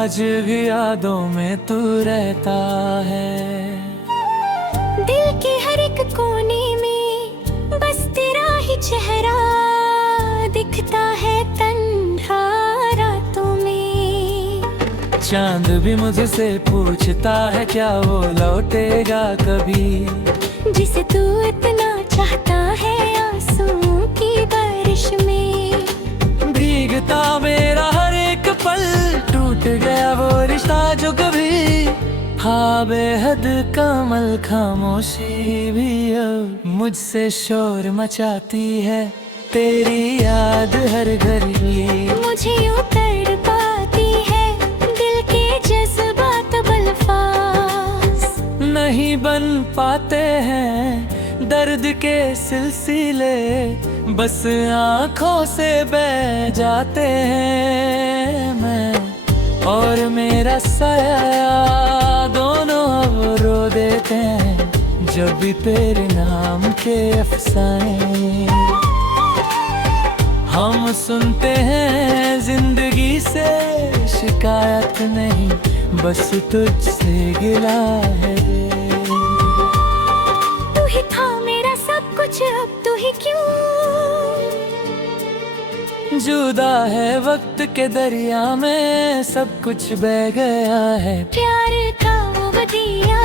आज भी यादों में तू रहता है। दिल के हर एक कोने में बस तेरा ही चेहरा दिखता है तन्हा रातों में। चांद भी मुझसे पूछता है क्या वो लौटेगा कभी, जिसे तू इतना चाहता है आंसुओं की बारिश में। भीगता मेरा हर एक पल, टूट गया वो रिश्ता जो कभी। हाँ बेहद कमल खामोशी भी अब मुझसे शोर मचाती है। तेरी याद हर घड़ी मुझे यूं तड़पाती है, दिल के जज्बात अल्फाज नहीं बन पाते हैं। दर्द के सिलसिले बस आँखों से बह जाते हैं। मैं और मेरा साया दोनों अब रो देते हैं जब भी तेरे नाम के अफसाने हम सुनते हैं। जिंदगी से शिकायत नहीं, बस तुझसे गिला है। तू ही था मेरा सब कुछ, अब तू ही क्यों जुदा है वक्त के दरिया में, सब कुछ बह गया है। प्यार का वो बदिया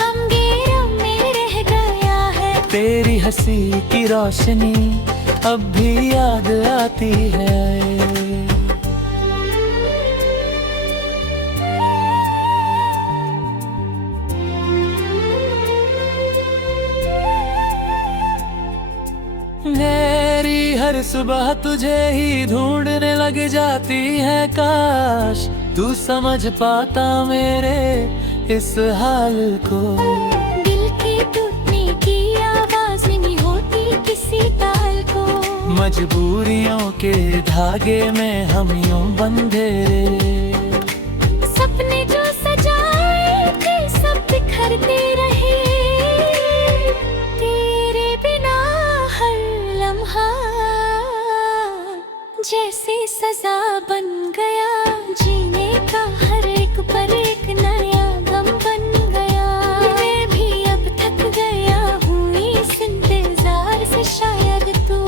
हम गैरों में रह गया है। तेरी हंसी की रोशनी अब भी याद आती है। मेरी हर सुबह तुझे ही ढूंढने लग जाती है। काश तू समझ पाता मेरे इस हाल को। दिल के टूटने की आवाज नहीं होती किसी ताल को। मजबूरियों के धागे में हम यूं बंधे। सपने जो सजाए थे सब बिखरते रहे। तेरे बिना हर लम्हा जैसे सजा बन गया। जीने का हर एक पल एक नया गम बन गया। मैं भी अब थक गया हूँ इस इंतजार से, शायद तू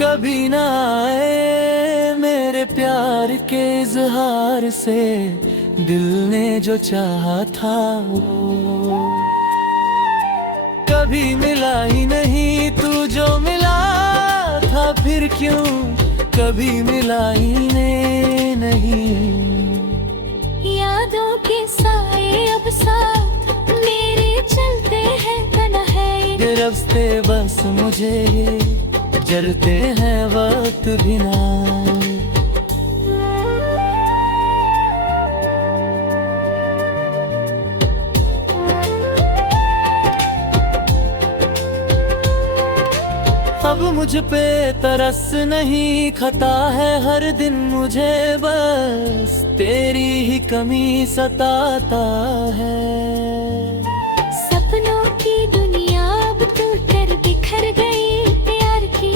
कभी ना आए मेरे प्यार के इजहार से। दिल ने जो चाहा था वो कभी मिला ही नहीं। तू जो मिला था फिर क्यों कभी मिला ही नहीं। यादों के साए अब साथ मेरे चलते हैं तन्हाई। ये रास्ते बस मुझे जलते हैं वक्त बिना। अब मुझ पे तरस नहीं खाता है हर दिन मुझे, बस तेरी ही कमी सताता है। सपनों की दुनिया अब टूट कर बिखर गई प्यार की।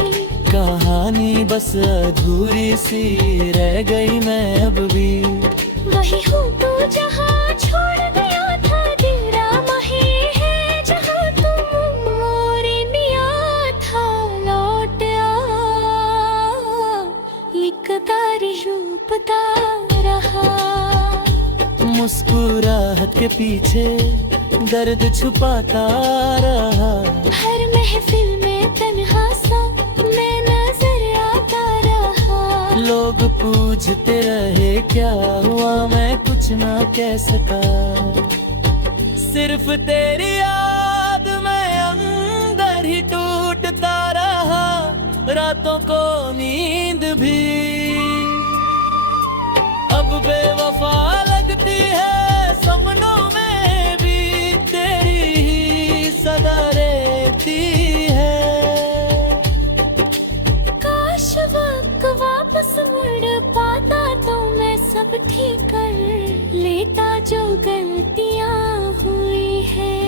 कहानी बस अधूरी सी रह गई, मैं अब भी वही हूँ तू जहाँ छोड़ गया था। तेरा मही है जहाँ तुम मोरे मिया था। लौट आ लिखदारी रूपता रहा। मुस्कुराहट के पीछे दर्द छुपाता रहा। हर महफिल में तन्हा सा मैं नजर आता रहा। लोग पूछते रहे क्या हुआ, मैं कुछ ना कह सका। सिर्फ तेरी याद में अंदर ही टूटता रहा। रातों को नींद भी अब बेवफा लगती है। सपनों में भी तेरी ही सदा रहती है। काश वक्त वापस मुड़ पाता तो मैं सब ठीक कर लेता जो गलतियाँ हुई है।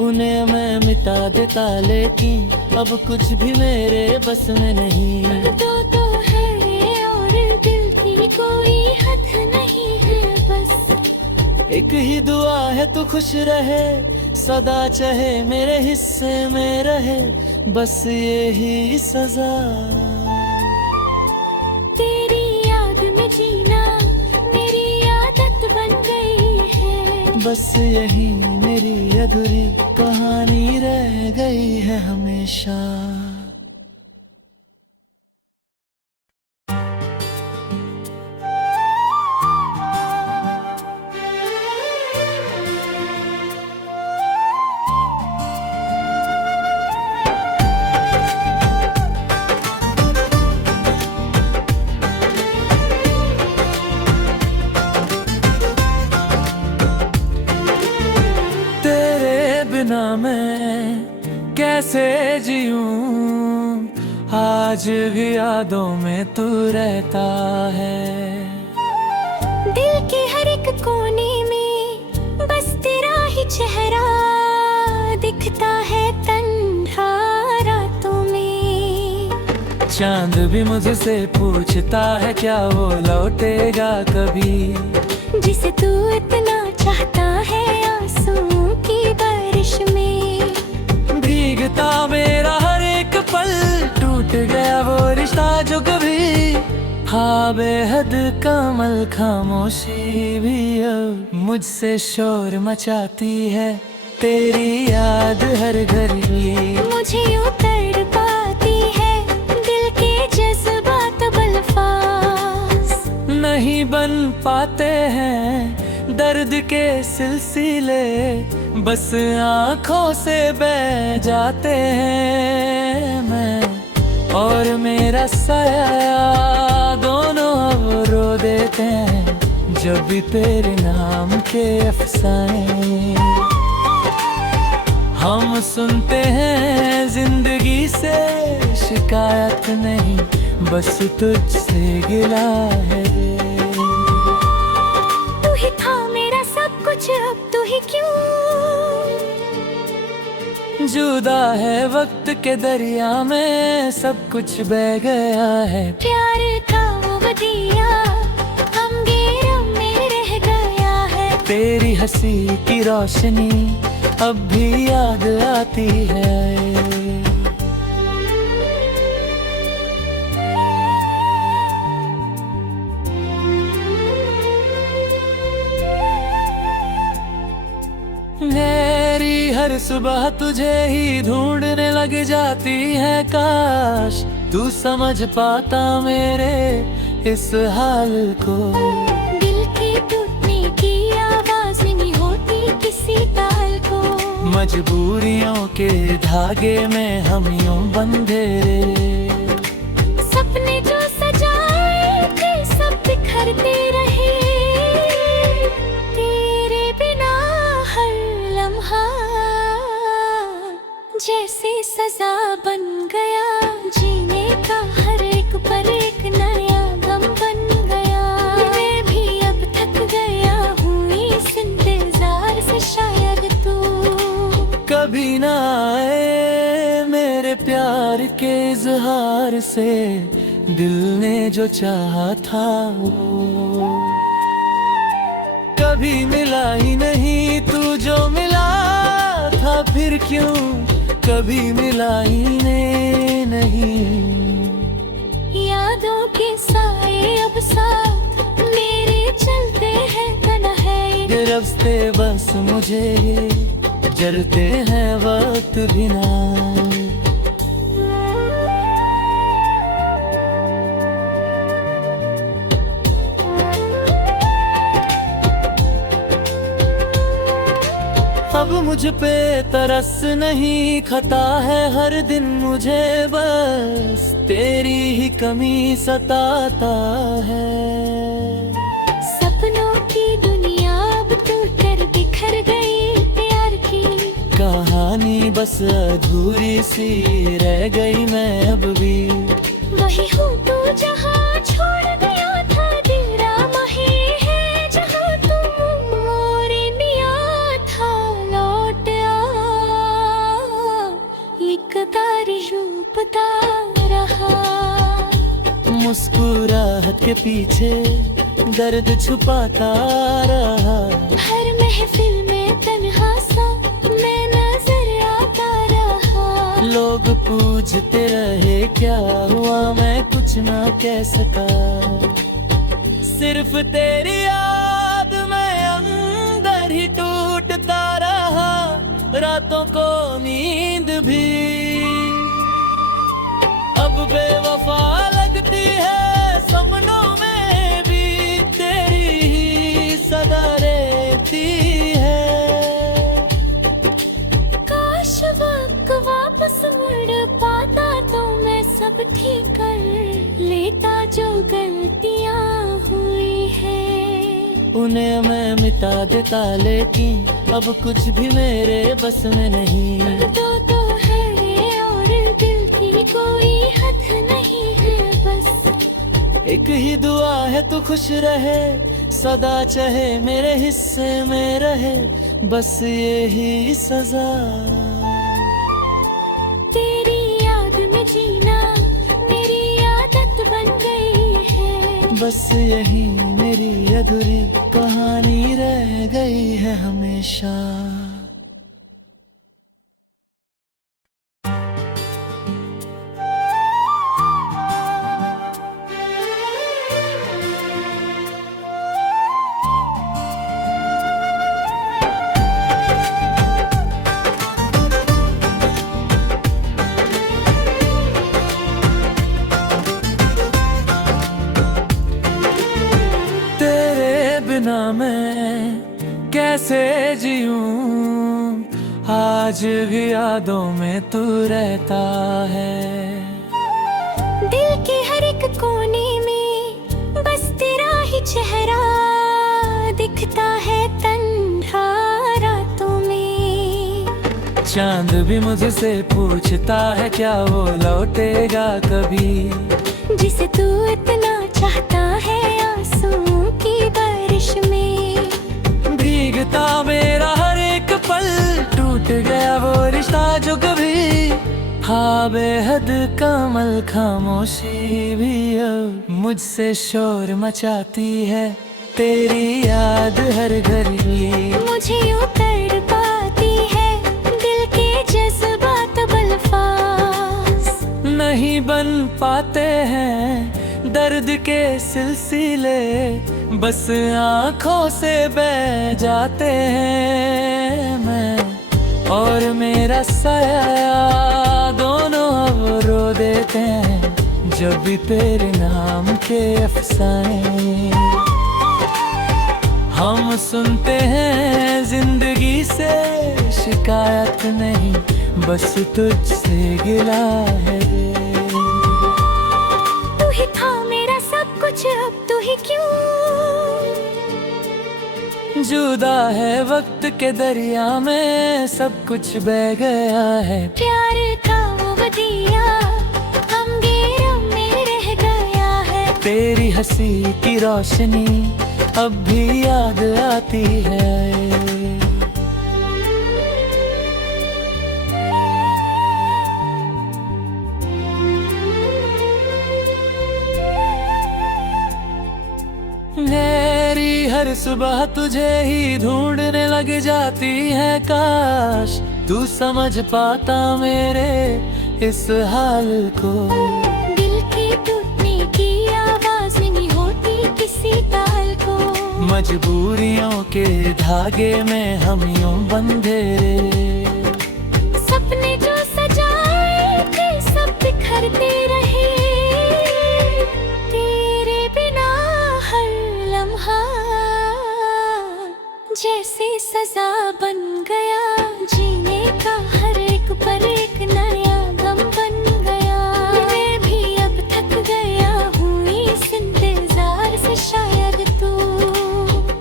उन्हें मैं मिटा देता लेकिन अब कुछ भी मेरे बस में नहीं। तो है और दिल की कोई हद नहीं। एक ही दुआ है तू खुश रहे, सदा चाहे मेरे हिस्से में रहे, बस यही सजा। तेरी याद में जीना मेरी आदत बन गई है, बस यही मेरी अधूरी कहानी रह गई है हमेशा। बिना मैं कैसे जीऊं, आज भी यादों में तू रहता है। दिल के हर एक कोने में बस तेरा ही चेहरा दिखता है तन्हा रातों में। चांद भी मुझसे पूछता है क्या वो लौटेगा कभी, जिसे तू इतना चाहता है आंसुओं की बारिश में। भीगता मेरा हर एक पल, टूट गया वो रिश्ता जो कभी, हाँ बेहद कमल खामोशी भी अब मुझसे शोर मचाती है। तेरी याद हर घड़ी मुझे यूं तड़पाती है, दिल के जज्बात बलफास नहीं बन पाते हैं, दर्द के सिलसिले बस आँखों से बह जाते हैं। मैं और मेरा साया दोनों अब रो देते हैं, जब भी तेरे नाम के अफसाने हम सुनते हैं। जिंदगी से शिकायत नहीं, बस तुझसे गिला है। तू ही था मेरा सब कुछ, अब तू ही क्यों जुदा है वक्त के दरिया में, सब कुछ बह गया है। प्यार का वो बदिया अंधेरों में रह गया है। तेरी हंसी की रोशनी अब भी याद आती है। मेरी हर सुबह तुझे ही ढूंढने लग जाती है, काश तू समझ पाता मेरे इस हाल को। दिल के टूटने की आवाज नहीं होती किसी ताल को, मजबूरियों के धागे में हम यूं बंधे। सपने जो सजाए थे सब बिखरते रहे, तेरे बिना हर लम्हा जैसे सजा बन गया। जीने का हर एक पल एक नया गम बन गया। मैं भी अब थक गया हूँ इस इंतजार से, शायद तू कभी ना आए मेरे प्यार के इजहार से, दिल ने जो चाहा था वो कभी मिला ही नहीं। तू जो मिला था फिर क्यों कभी मिला ही नहीं। यादों के साए अब साथ मेरे चलते हैं तन्हाई, ये रास्ते बस मुझे जलते हैं वक्त बिना। अब मुझ पे तरस नहीं खाता है, हर दिन मुझे बस तेरी ही कमी सताता है। सपनों की दुनिया अब टूट कर बिखर गई, प्यार की कहानी बस अधूरी सी रह गई। मैं अब भी वही हूँ तू जहाँ छोड़ गया था, तेरा मही है जहाँ तुम मोरे निया था। लौट आ एक तारी डूबता रहा, मुस्कुराहट के पीछे दर्द छुपाता रहा। हर बजते रहे, क्या हुआ मैं कुछ ना कह सका। सिर्फ तेरी याद में अंदर ही टूटता रहा, रातों को नींद भी अब बेवफा लगती है। सपनों में भी तेरी ही सदा रहती है। काश वक्त वापस मुड़ पाता तो मैं सब ठीक कर लेता जो गलतियां हुई है। उन्हें मैं मिटा देता, लेकिन अब कुछ भी मेरे बस में नहीं। तो है और दिल की कोई हद नहीं है, बस एक ही दुआ है तू खुश रहे, सदा चाहे मेरे हिस्से में रहे, बस यही सजा। तेरी याद में जीना मेरी आदत बन गई है। बस यही मेरी अधूरी कहानी रह गई है हमेशा। बिना मैं कैसे जीऊं, आज भी यादों में तू रहता है। दिल के हर एक कोने में बस तेरा ही चेहरा दिखता है तन्हा रातों में। चांद भी मुझसे पूछता है क्या वो लौटेगा कभी, जिसे तू इतना चाहता है आंसुओं की बारिश में। भीगता मेरा हर एक पल, टूट गया वो रिश्ता जो कभी हाँ बेहद कमल। खामोशी भी अब मुझसे शोर मचाती है, तेरी याद हर घड़ी मुझे यूं तड़पाती है। दिल के जज्बात अल्फाज नहीं बन पाते हैं, दर्द के सिलसिले बस आँखों से बह जाते हैं। मैं और मेरा साया दोनों अब रो देते हैं, जब भी तेरे नाम के अफसाने हम सुनते हैं। जिंदगी से शिकायत नहीं, बस तुझसे गिला है। तू ही था मेरा सब कुछ, अब तू ही क्यों जुदा है वक्त के दरिया में, सब कुछ बह गया है। प्यार का वो बदिया अंधेरों में रह गया है। तेरी हंसी की रोशनी अब भी याद आती है। मेरी हर सुबह तुझे ही ढूंढने लग जाती है, काश तू समझ पाता मेरे इस हाल को। दिल के टूटने की आवाज नहीं होती किसी ताल को। मजबूरियों के धागे में हम यूं बंधे, सपने जो सजाए थे सब बिखरते रहे। तेरे बिना हर लम्हा जैसे सजा बन गया, जीने का हर एक पल एक नया गम बन गया। मैं भी अब थक गया हूँ इस इंतजार से, शायद तू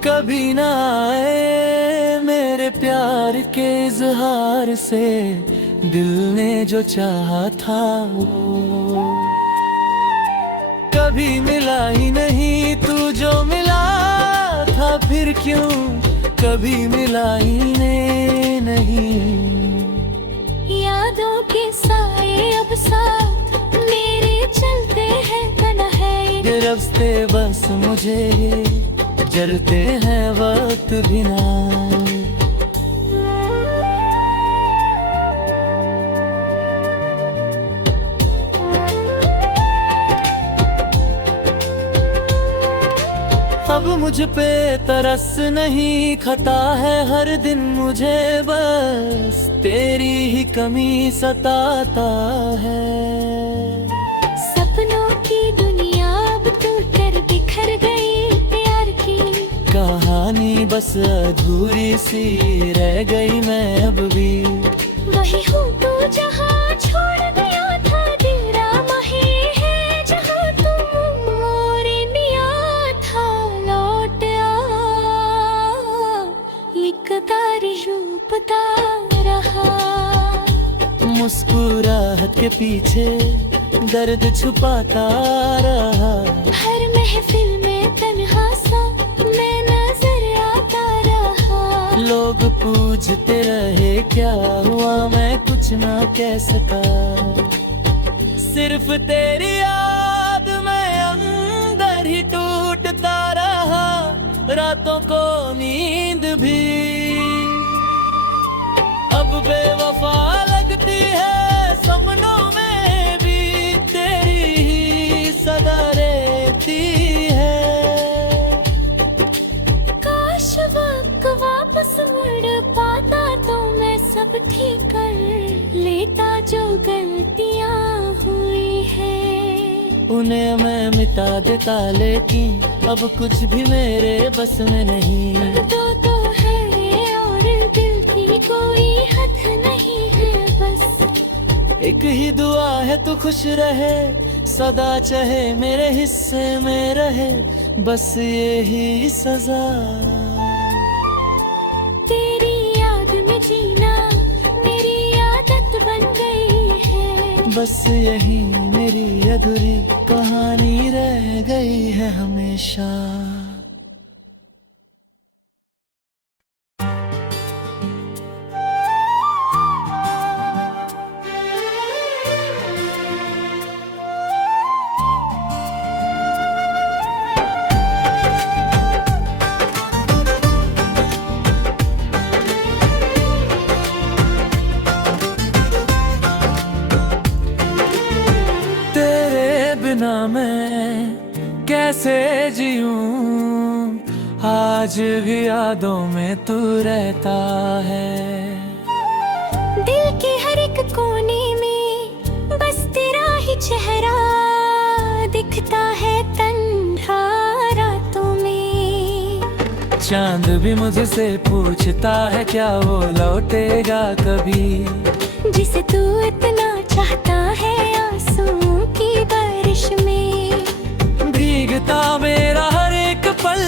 कभी ना आए मेरे प्यार के इजहार से। दिल ने जो चाहा था वो कभी मिला ही नहीं, तू जो मिला था फिर क्यों कभी मिला ही नहीं। यादों के साए अब साथ मेरे चलते हैं, बना है ये रास्ते बस मुझे जलते हैं वक्त बिना। मुझ पे तरस नहीं खाता है हर दिन मुझे, बस तेरी ही कमी सताता है। सपनों की दुनिया अब टूट कर बिखर गई, प्यार की कहानी बस अधूरी सी रह गई, मैं अब भी वही हूँ तू जहाँ छोड़ गया था, तेरा मही है जहाँ तुम मोरे मिया था। लौट आ एक तारी रूपता रहा, मुस्कुराहट के पीछे दर्द छुपाता रहा। हर महफिल में तन्हा सा मैं नजर आता रहा। लोग पूछते रहे क्या हुआ, मैं कुछ ना कह सका। सिर्फ तेरी याद में अंदर ही टूटता रहा, रातों को नींद भी अब बेवफा लगती है। सपनों में भी तेरी ही सदा रहती है। काश वक्त वापस मुड़ पाता तो मैं सब ठीक कर लेता जो गलतियां हुई है। उन्हें मैं मिटा देता लेकिन अब कुछ भी मेरे बस में नहीं। तो है और दिल की कोई हद नहीं है, बस एक ही दुआ है तू खुश रहे, सदा चाहे मेरे हिस्से में रहे, बस यही सजा। तेरी याद में जीना मेरी आदत बन गई है, बस यही मेरी अधूरी कहानी रह गई है हमेशा। बिना मैं कैसे जीऊं, आज भी यादों में तू रहता है। दिल के हर एक कोने में बस तेरा ही चेहरा दिखता है तन्हा रातों में। चांद भी मुझसे पूछता है क्या वो लौटेगा कभी, जिसे तू इतना चाहता है आंसुओं की बारिश में। भीगता मेरा हर एक पल,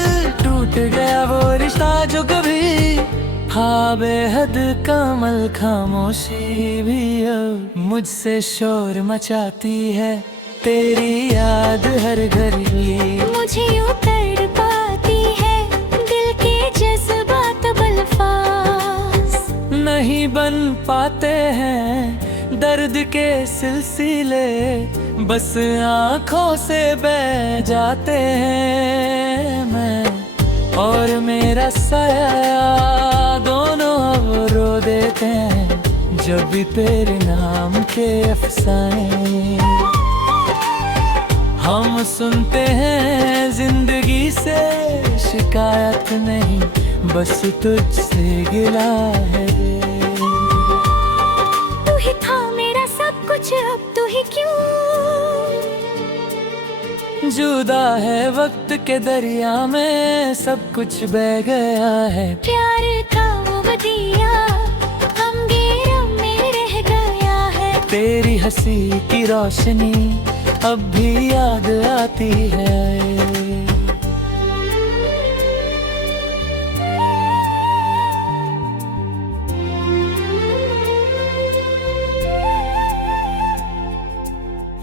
टूट गया वो रिश्ता जो कभी, हाँ बेहद कमल खामोशी भी अब मुझसे शोर मचाती है। तेरी याद हर घड़ी मुझे यूं तड़पाती है, दिल के जज्बात बलफास नहीं बन पाते हैं। दर्द के सिलसिले बस आँखों से बह जाते हैं। मैं और मेरा साया दोनों अब रो देते हैं, जब भी तेरे नाम के अफसाने हम सुनते हैं। जिंदगी से शिकायत नहीं, बस तुझसे गिला है। तू ही था मेरा सब कुछ, अब तू ही क्यों जुदा है वक्त के दरिया में, सब कुछ बह गया है। प्यार था वो बदिया हम गैरों में रह गया है। तेरी हंसी की रोशनी अब भी याद आती है।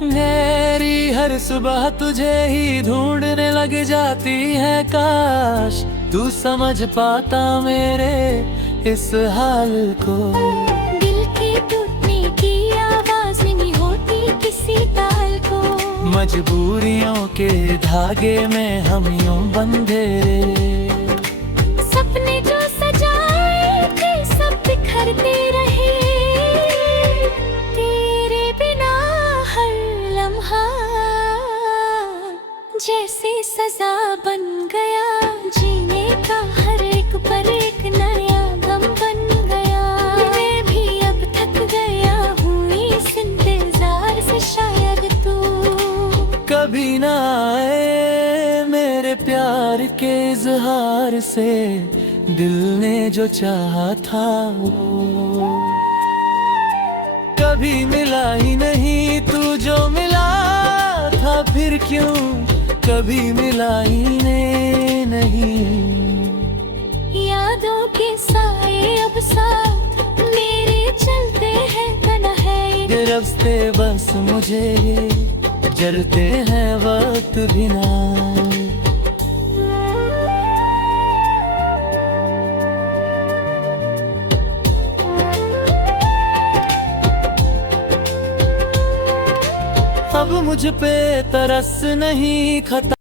मेरी हर सुबह तुझे ही ढूंढने लग जाती है। काश तू समझ पाता मेरे इस हाल को। दिल के टूटने की आवाज नहीं होती किसी ताल को। मजबूरियों के धागे में हम यूं बंधे। सपने जो सजाए थे सब बिखरते रहे। तेरे बिना हर लम्हा जैसे सजा बन गया। प्यार से दिल ने जो चाहा था वो कभी मिला ही नहीं। तू जो मिला था फिर क्यों कभी मिला ही नहीं। यादों के साए अब साथ मेरे चलते हैं तन्हाई। ये रास्ते बस मुझे जलते हैं वक्त बिना। अब मुझ पे तरस नहीं, खता